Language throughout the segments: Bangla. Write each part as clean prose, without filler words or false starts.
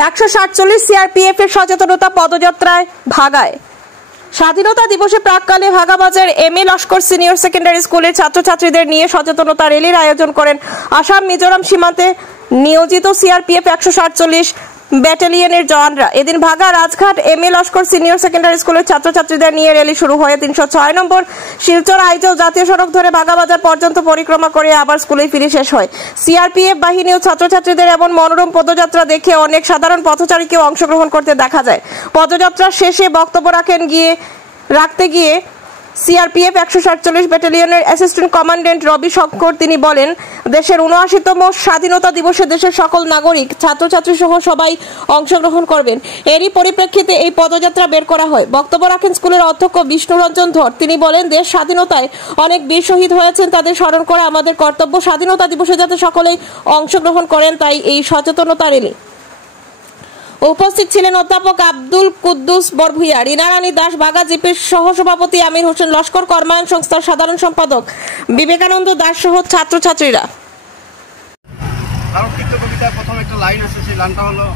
147 সিআরপিএফ এর সচেতনতা পদযাত্রায় ভাগায়। স্বাধীনতা দিবসে প্রাককালে Bhagabazar MA Laskar senior secondary স্কুলের ছাত্রছাত্রীদের নিয়ে সচেতনতা র্যালির আয়োজন করেন আসাম মিজোরাম সীমান্তে নিয়োজিত সিআরপিএফ 147 ব্যাটালিয়নের জওয়ানরা। এদিন Bhaga Rajghat MA Laskar senior secondary স্কুলের ছাত্রছাত্রীদের নিয়ে র্যালি শুরু হয়ে 306 নম্বর শিলচর আইজল জাতীয় সড়ক ধরে ভাগাবাজার পর্যন্ত পরিক্রমা করে আবার স্কুলে ফিরে শেষ হয়। সিআরপিএফ বাহিনী ও ছাত্রছাত্রীদের এমন মনোরম পদযাত্রা দেখে অনেক সাধারণ পথচারীকেও অংশগ্রহণ করতে দেখা যায়। পদযাত্রার শেষে বক্তব্য রাখতে গিয়ে CRPF 147 ব্যাটালিয়নের assistant commandant Ravi Shankar তিনি বলেন, দেশের ৭৯তম স্বাধীনতা দিবসে দেশের সকল নাগরিক ছাত্রছাত্রী সহ সবাই অংশগ্রহণ করবেন। এরই পরিপ্রেক্ষিতে এই পদযাত্রা বের করা হয়। বক্তব্য রাখেন স্কুলের অধ্যক্ষ বিষ্ণুরঞ্জন ধর। তিনি বলেন, দেশ স্বাধীনতায় অনেক বীর শহীদ হয়েছেন, তাদের স্মরণ করা আমাদের কর্তব্য। স্বাধীনতা দিবসে যাতে সকলেই অংশগ্রহণ করেন, তাই এই সচেতনতা র্যালি। উপস্থিত ছিলেন অধ্যাপক আব্দুল কুদ্দুস বরভুইয়া, রিনা রানী দাস, বাগা জিপির সহসভাপতি আমির হোসেন লস্কর, কর্মায়ন সংস্থার সাধারণ সম্পাদক বিবেকানন্দ দাস সহ ছাত্রছাত্রীরা। কবিতার প্রথম একটা লাইন আছে, সেই লাইনটা হলো,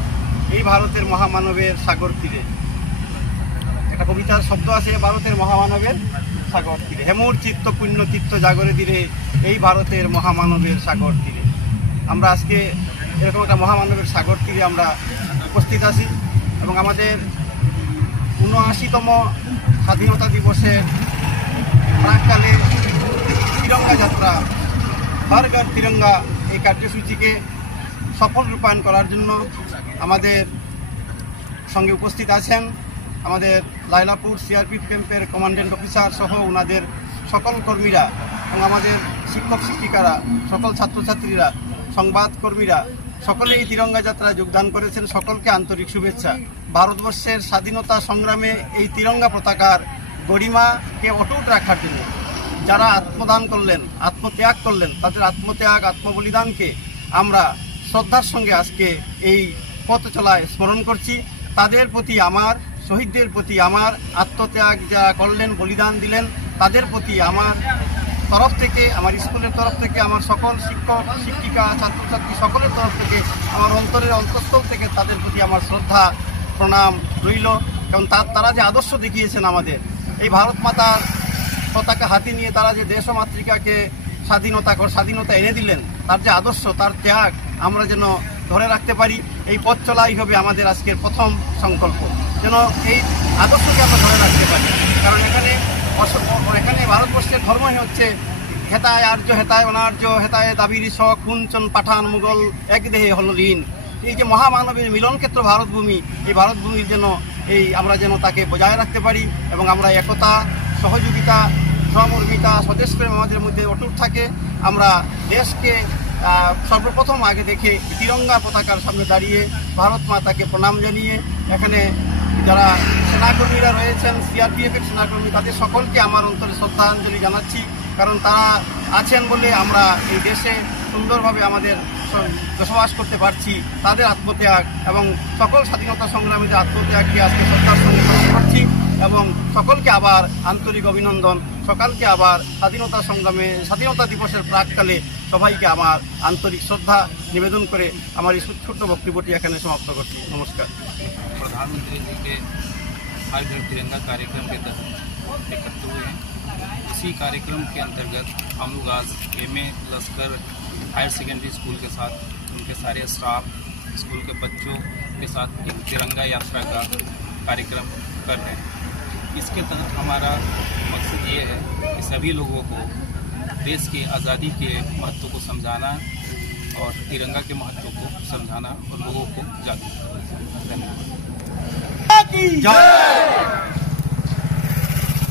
এই ভারতের মহামানবের সাগর তীরে। একটা কবিতার শব্দ আছে, ভারতের মহামানবের সাগর তীরে, হেমুর চিত্ত পুণ্য চিত্ত জাগরে তীরে, এই ভারতের মহামানবের সাগর তীরে। আমরা আজকে এরকম একটা মহামানবের সাগর তীরে আমরা উপস্থিত আছি এবং আমাদের ৭৯তম স্বাধীনতা দিবসের প্রাককালে তিরঙ্গা যাত্রা, হর ঘর তিরঙ্গা, এই কার্যসূচিকে সফল রূপায়ণ করার জন্য আমাদের সঙ্গে উপস্থিত আছেন আমাদের লাইলাপুর সিআরপিএফ ক্যাম্পের কমান্ড্যান্ট অফিসার সহ ওনাদের সকল কর্মীরা এবং আমাদের শিক্ষক শিক্ষিকারা, সকল ছাত্রছাত্রীরা, সংবাদকর্মীরা সকলে এই তিরঙ্গা যাত্রায় যোগদান করেছেন। সকলকে আন্তরিক শুভেচ্ছা। ভারতবর্ষের স্বাধীনতা সংগ্রামে এই তিরঙ্গা পতাকার গরিমাকে অটুট রাখার জন্য যারা আত্মদান করলেন, আত্মত্যাগ করলেন, তাদের আত্মত্যাগ, আত্মবলিদানকে আমরা শ্রদ্ধার সঙ্গে আজকে এই পথ চলায় স্মরণ করছি। তাদের প্রতি আমার, শহীদদের প্রতি আমার, আত্মত্যাগ যারা করলেন, বলিদান দিলেন, তাদের প্রতি আমার তরফ থেকে, আমার স্কুলের তরফ থেকে, আমার সকল শিক্ষক শিক্ষিকা ছাত্রছাত্রী সকলের তরফ থেকে, আমার অন্তরের অন্তঃস্থল থেকে তাদের প্রতি আমার শ্রদ্ধা প্রণাম রইল। কারণ তারা যে আদর্শ দেখিয়েছেন আমাদের, এই ভারত মাতার পতাকা হাতে নিয়ে তারা যে দেশ ও মাতৃকাকে স্বাধীনতা এনে দিলেন, তার যে আদর্শ, তার ত্যাগ আমরা যেন ধরে রাখতে পারি। এই পথ চলাই হবে আমাদের আজকের প্রথম সংকল্প, যেন এই আদর্শকে আমরা ধরে রাখতে পারি। কারণ এখানে ভারতবর্ষের ধর্মই হচ্ছে হেতায় আর্য, হেতায় অনার্য, হেতায় দাবির শখ, হুনচন পাঠান মুঘল এক দেহে হল লীন। এই যে মহামানবের মিলনক্ষেত্র ভারতভূমি, এই ভারতভূমির জন্য আমরা যেন তাকে বজায় রাখতে পারি এবং আমরা একতা, সহযোগিতা, সহমর্মিতা, স্বদেশপ্রেম আমাদের মধ্যে অটুট থাকে। আমরা দেশকে সর্বপ্রথম আগে দেখে তিরঙ্গা পতাকার সামনে দাঁড়িয়ে ভারত মাতাকে প্রণাম জানিয়ে, এখানে যারা সেনাকর্মীরা রয়েছেন, সিআরপিএফের সেনাকর্মী, তাদের সকলকে আমার অন্তরে শ্রদ্ধাঞ্জলি জানাচ্ছি। কারণ তারা আছেন বলে আমরা এই দেশে সুন্দরভাবে আমাদের বসবাস করতে পারছি। তাদের আত্মত্যাগ এবং সকল স্বাধীনতা সংগ্রামীদের আত্মত্যাগকে আজকে শ্রদ্ধার সঙ্গে স্মরণ করছি এবং সকলকে আবার আন্তরিক অভিনন্দন। সকালকে আবার স্বাধীনতা দিবসের প্রাককালে সবাইকে আমার আন্তরিক শ্রদ্ধা নিবেদন করে আমার এই ছোট্ট বক্তব্যটি এখানে সমাপ্ত করছি। নমস্কার। प्रधानमंत्री जी के हर घर तिरंगा कार्यक्रम के तहत एकत्र हुए हैं। इसी कार्यक्रम के अंतर्गत हम लोग आज MA Lashkar higher secondary school के साथ उनके सारे स्टाफ, स्कूल के बच्चों के साथ एक तिरंगा यात्रा का कार्यक्रम कर रहे हैं। इसके तहत हमारा मकसद ये है कि सभी लोगों को देश की आज़ादी के महत्व को समझाना और तिरंगा के महत्व को समझाना और लोगों को जागरूक करना। धन्यवाद।